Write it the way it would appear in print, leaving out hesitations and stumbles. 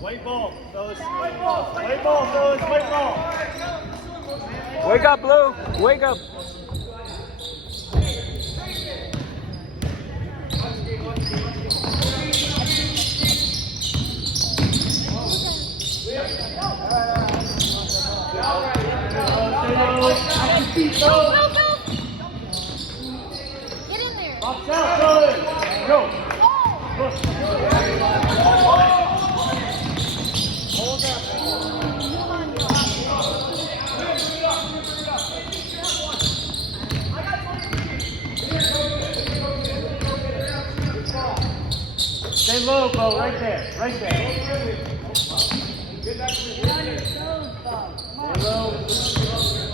White ball, fellas. White ball, fellas. White ball. Wake up, Lou. Wake up. Go, go, go! Get in there! Box out, fellas. Go. Hold up. Stay low, Bo. Right there. Right there. Stay low.